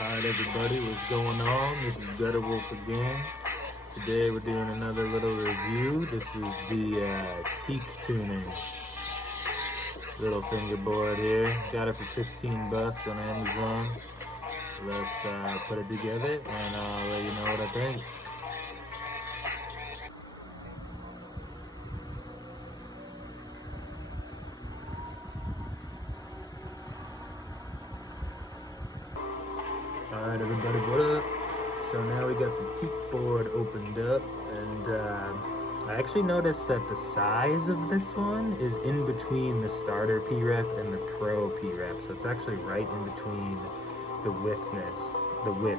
Alright everybody, what's going on? This is Better Wolf again. Today we're doing another little review. This is the Teak tuning little fingerboard here. Got it for 15 bucks on Amazon. Let's put it together and I'll let you know what I think. Alright everybody, what up? So now we got the Teak board opened up, and I actually noticed that the size of this one is in between the starter P-Rep and the Pro P-Rep. So it's actually right in between the width. The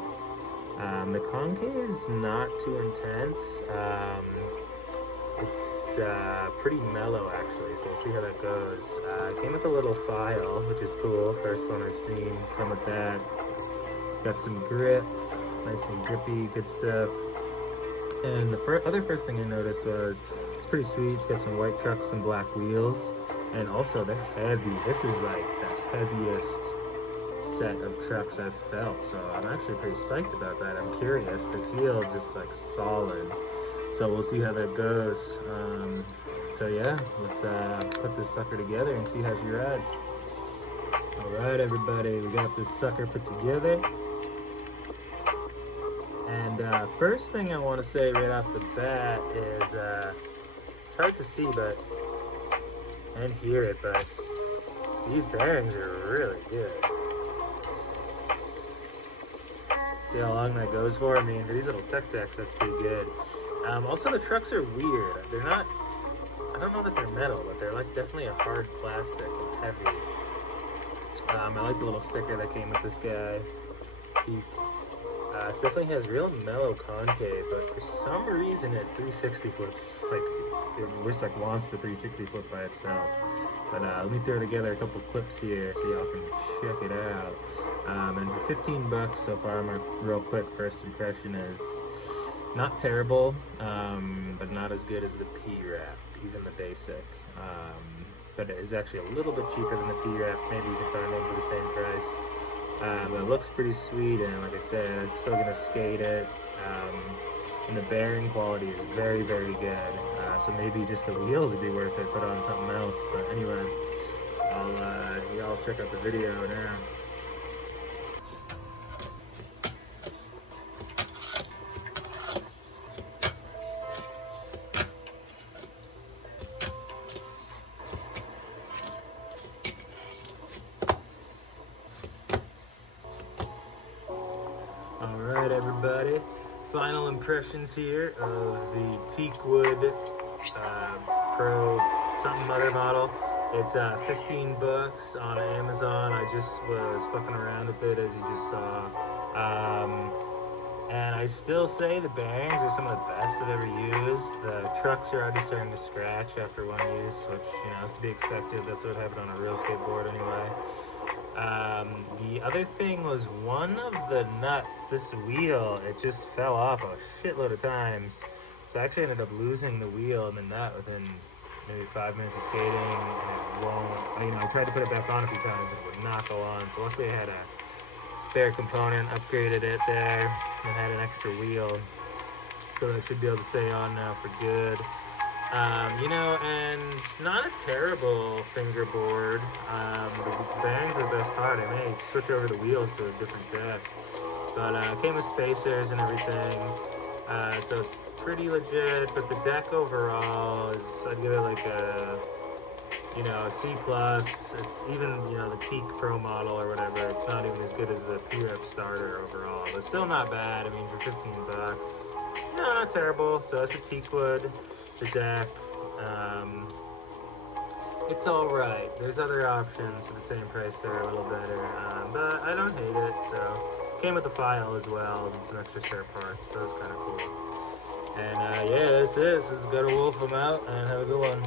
concave's not too intense. It's pretty mellow actually, so we'll see how that goes. It came with a little file, which is cool. First one I've seen come with that. Got some grip, nice and grippy, good stuff. And the first thing I noticed was it's pretty sweet. It's got some white trucks and black wheels, and also they're heavy. This is like the heaviest set of trucks I've felt, so I'm actually pretty psyched about that. I'm curious. They feel just like solid, so we'll see how that goes. So yeah, let's put this sucker together and see how she rides. All right, everybody, we got this sucker put together. And first thing I want to say right off the bat is it's hard to see and hear it, but these bearings are really good. See how long that goes for? I mean, for these little tech decks, that's pretty good. Also, the trucks are weird. They're not, I don't know that they're metal, but they're like definitely a hard plastic and heavy. I like the little sticker that came with this guy, Teak. It definitely has real mellow concave, but for some reason it 360 flips. Like, it just like wants the 360 flip by itself. But let me throw together a couple clips here so y'all can check it out. And for 15 bucks so far, my real quick first impression is not terrible, but not as good as the P-Rep, even the basic. But it is actually a little bit cheaper than the P-Rep. Maybe you can find one for the same price. But it looks pretty sweet, and like I said, I'm still gonna skate it. And the bearing quality is very, very good. So maybe just the wheels would be worth it, put on something else. But anyway, y'all check out the video now. Alright everybody, final impressions here of the Teakwood Pro something other model. It's 15 bucks on Amazon. I just was fucking around with it, as you just saw. And I still say the bearings are some of the best I've ever used. The trucks are already starting to scratch after one use, which, you know, is to be expected. That's what happened on a real skateboard anyway. The other thing was one of the nuts, this wheel, it just fell off a shitload of times. So I actually ended up losing the wheel and the nut within maybe 5 minutes of skating, and it won't, you know, I tried to put it back on a few times and it would not go on. So luckily I had a spare component, upgraded it there, and had an extra wheel. So that should be able to stay on now for good. You know, and not a terrible fingerboard. The bearings are the best part. I may switch over the wheels to a different deck. But it came with spacers and everything. So it's pretty legit, but the deck overall is, I'd give it like a, you know, a C+. It's even, you know, the Teak Pro model or whatever, it's not even as good as the P-Rep starter overall, but still not bad. I mean, for 15 bucks, no, not terrible. So it's a Teakwood, the deck. It's alright. There's other options at the same price that are a little better, but I don't hate it. So came with the file as well and some extra spare parts, so it's kind of cool. And yeah, that's it. This is Better Wolf. I'm out, and have a good one.